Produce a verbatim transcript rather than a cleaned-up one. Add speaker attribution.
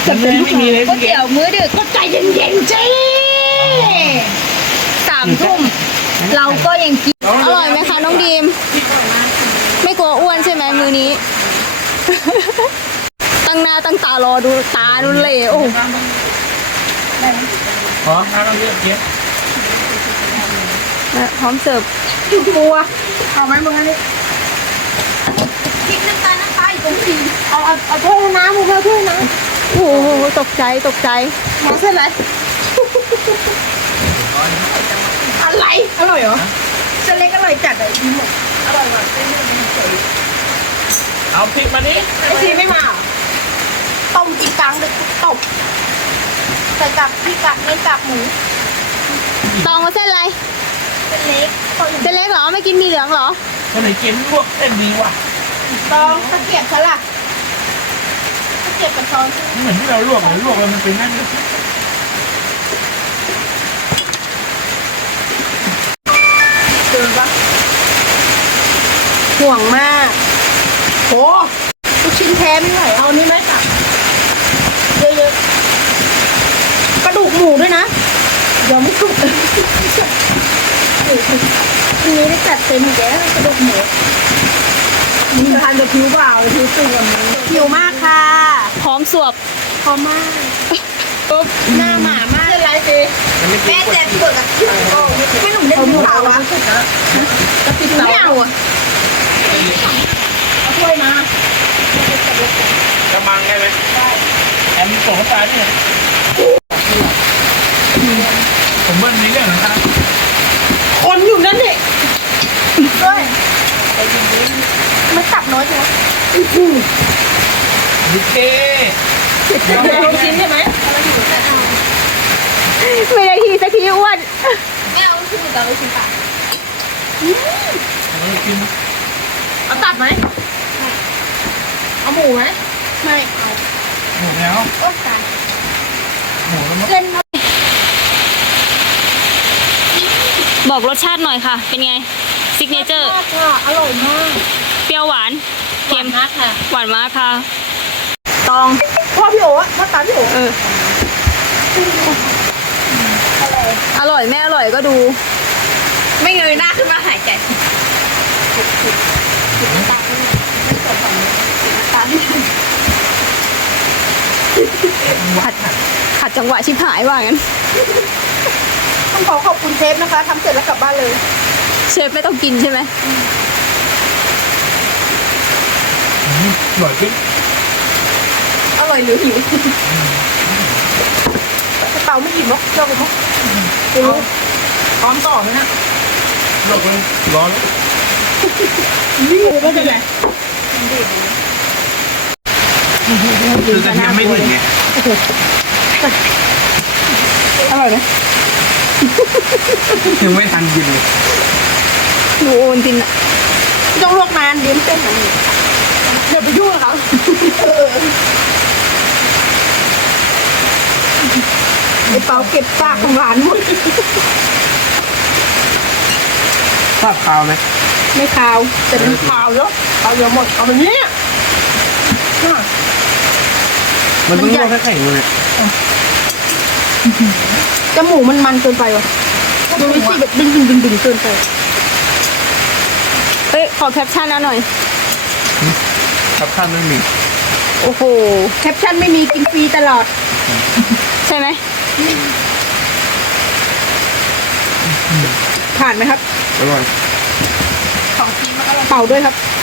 Speaker 1: จะเป็นไม่มีเลย
Speaker 2: ก๋วยเตี๋ยวมื้อดึกก็ใจเย็นๆจีสามทุ่มเราก็ยังกินอร่อยไหมคะน้องดีมไม่กลัวอ้วนใช่ไหมมื้อนี้ ตั้งหน้าตั้งตารอดูตาดูเลยโอ้
Speaker 1: ขอข้าวต้องเยอะเยอะ
Speaker 2: พร้อมเสิร์ฟปูอะเอาไหมมึงอันนี้พริกน้ำตาลน้ำปลาอยู่ตรงนี้เอาเอาเอาถ้วยน้ำมึงเอาถ้วยน้ำโอ้โหตกใจตกใจมาเส้นอะไรอะไรอร่อยเหรอเส้นเล็กอร่อยจัดเลยดีหมดอร่อยกว่าเส้นเล็กมันเฉย
Speaker 1: เอาพริกมาดิ
Speaker 2: ไอซีไม่มาต้มจีกลางดึกตบใส่กับพี่กัดไม่กับหมูตองมาเส้นอะไรเส้นเล็กเส้นเล็กเหรอไม่กินมีเหลืองเหรอ
Speaker 1: คนไหนกินลวกเส้นดีว่ะ
Speaker 2: ตองตะเกียบสลัดตะเกียบกับช้อน
Speaker 1: เหมือนที่เราลวกเลยลวกแล้วมันเป็นนั่น
Speaker 2: เจอปะห่วงมากโหลูกชิ้นแท้ไม่ไหวเอานี่ไหมค่ะเยอะๆกระดูกหมูด้วยนะเดี๋ยวไม่สุกทีนี้ได้จัดเต็มแกกระดูกหมูมีทานจะผิวเปล่าผิวตึงแบบนี้ผิวมากค่ะพร้อมสวบพร้อมมากปุ๊บหน้าหมามากอะไรสิแม่แจ๊บเปิดกับให้หนุ่มได้ผิวขาวะกระติกไม่เอาอ่ะเอาถ้วยมา
Speaker 1: จะมังไงไหมได้แอมส่งเข้าไปเนี่ยผมเบิ้ลในเรื่องนะครับ
Speaker 2: คนอยู่นั่นนี่ด้วยมันตับน้อยจัง
Speaker 1: ดิเก้
Speaker 2: ลูกชิ้นใช่ไหมไม่ได้ทีสักทีอ้วนไม่เอาลูกชิ้นกับลูกชิ้นปะ
Speaker 1: เอากิน
Speaker 2: เอาตับไหมเอาหมูไหมไม่เอา
Speaker 1: หมูแล้ว
Speaker 2: โอ้ตาย
Speaker 1: หมูแล้วมั้ง
Speaker 2: เล่นบอกรสชาติหน่อยค่ะเป็นไงซิกเนเจอร์อร่อยมากเปรี้ยวหวานเค็มมากค่ะหวานมากค่ะตองพ่อพี่โอ๋พ่อตาพี่โอ๋เอออร่อยแม่อร่อยก็ดูไม่เงยหน้าขึ้นมาหายใจขัดขัดจังหวะชิบหายว่างั้นต้องขอขอบคุณเชฟนะคะทำเสร็จแล้วกลับบ้านเลยเชฟไม่ต้องกินใช่ไหม
Speaker 1: อร่อยจริง
Speaker 2: อร่อยหรือหิวเตาไม่กินมั้งเจ้ากันมั้งพร้อมต่อไหมนะ
Speaker 1: ลวกเลยร้อน
Speaker 2: นี่ก็จะไง
Speaker 1: คือกันยังไม่ถึงไง
Speaker 2: อร่อยไหม
Speaker 1: ยังไม่ทันกินเลย
Speaker 2: ดูโอนกินอ่ะต้องลวกนานเดี๋ยวเต้นหน่อยเดี๋ยวไปยุ่งกับเขาไอ้เปาเก็บปากของหวานหมด
Speaker 1: ทราบข่าวไหม
Speaker 2: ไม่ขาวแต่เป็นขาวเยอะขาวเยอะหมดเอาแบบนี้
Speaker 1: มันต้องลวกแค่แข็งเลย
Speaker 2: จมูกมันมันเกินไปวะดูวิธีแบบดึงดึงดึงดึงเกินไปเอ้ยขอแคปชั่นแล้วหน่อย
Speaker 1: แคปชั่นไม่มี
Speaker 2: โอ้โหแคปชั่นไม่มีกินฟรีตลอดใช่ไหมผ่านไหมครับ
Speaker 1: อร่อย
Speaker 2: เป่าด้วยครับ